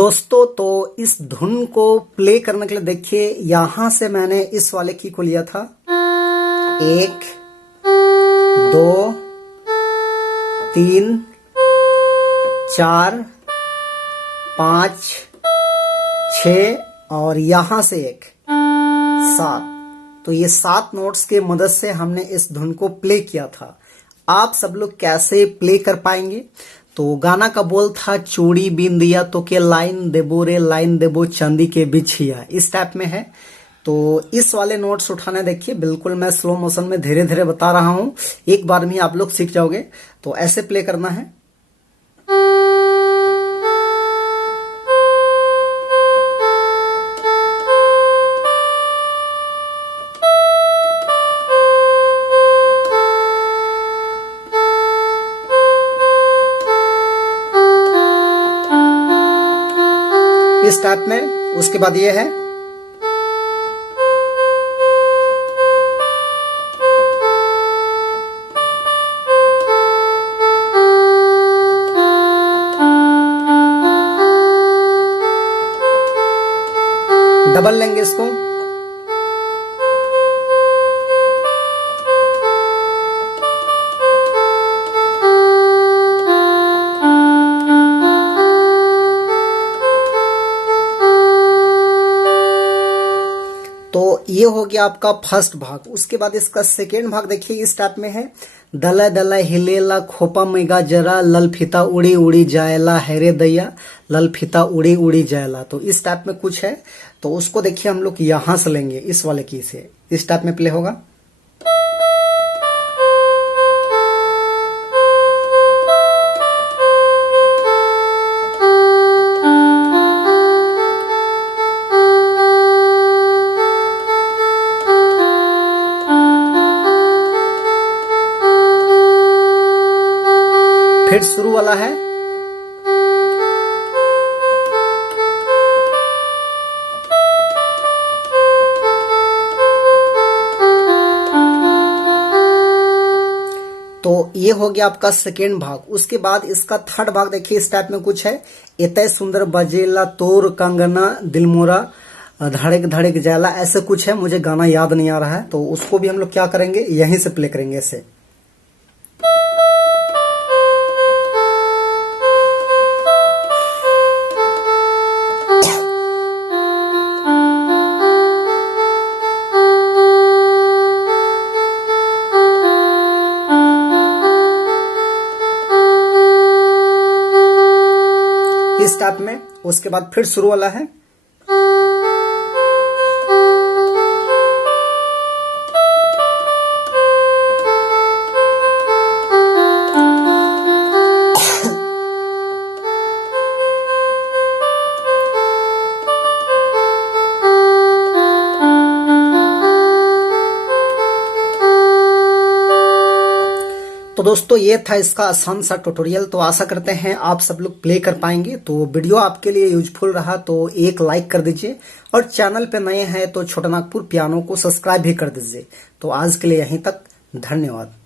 दोस्तों तो इस धुन को प्ले करने के लिए देखिए, यहां से मैंने इस वाले की को लिया था। 1 2 3 4 5 6 और यहां से एक 7। तो ये 7 नोट्स के मदद से हमने इस धुन को प्ले किया था। आप सब लोग कैसे प्ले कर पाएंगे? तो गाना का बोल था, चूड़ी बिंदिया तो के लाइन देबो रे लाइन देबो चांदी के बिछिया, इस टाइप में है। तो इस वाले नोट्स उठाने देखिए, बिल्कुल मैं स्लो मोशन में धीरे धीरे बता रहा हूं, एक बार में आप लोग सीख जाओगे। तो ऐसे प्ले करना है। इस टाइप में। उसके बाद ये है, डबल लेंगे इसको। तो ये हो गया आपका फर्स्ट भाग। उसके बाद इसका सेकेंड भाग देखिए, इस टाइप में है। दला दला हिलेला खोपा मेगा जरा ललफिता उड़ी उड़ी जायला हैरे दैया ललफिता उड़ी उड़ी जायला। तो इस टाइप में कुछ है। तो उसको देखिए हम लोग यहां से लेंगे, इस वाले की से। इस टाइप में प्ले होगा। फिर शुरू वाला है। तो ये हो गया आपका सेकेंड भाग। उसके बाद इसका थर्ड भाग देखिए, इस टाइप में कुछ है। एतय सुंदर बजेला तोर कंगना दिलमोरा धड़क धड़क जाला, ऐसे कुछ है। मुझे गाना याद नहीं आ रहा है, तो उसको भी हम लोग क्या करेंगे, यहीं से प्ले करेंगे ऐसे। इस टाइप में। उसके बाद फिर शुरू वाला है। तो दोस्तों ये था इसका आसान सा ट्यूटोरियल। तो आशा करते हैं आप सब लोग प्ले कर पाएंगे। तो वीडियो आपके लिए यूजफुल रहा तो एक लाइक कर दीजिए, और चैनल पे नए हैं तो छोटा नागपुर पियानो को सब्सक्राइब भी कर दीजिए। तो आज के लिए यहीं तक, धन्यवाद।